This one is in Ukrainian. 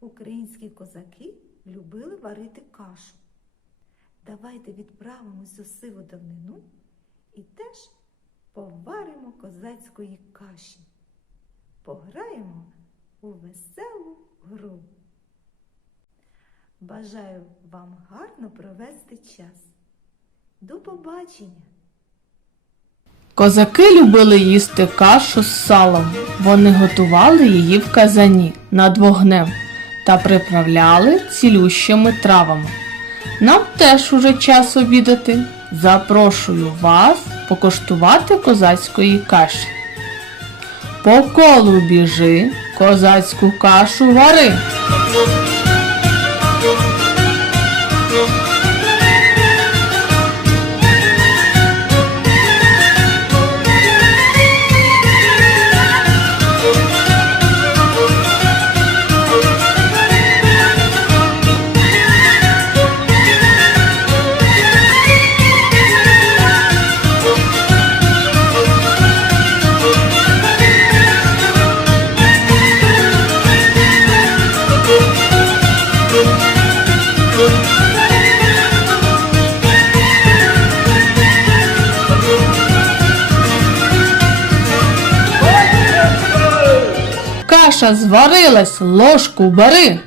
Українські козаки любили варити кашу. Давайте відправимось у сиву давнину і теж поваримо козацької каші. Пограємо у веселу гру. Бажаю вам гарно провести час. До побачення! Козаки любили їсти кашу з салом. Вони готували її в казані над вогнем та приправляли цілющими травами. Нам теж уже час обідати. Запрошую вас покуштувати козацької каші. По колу біжи, козацьку кашу вари. Каша зварилась, ложку бери.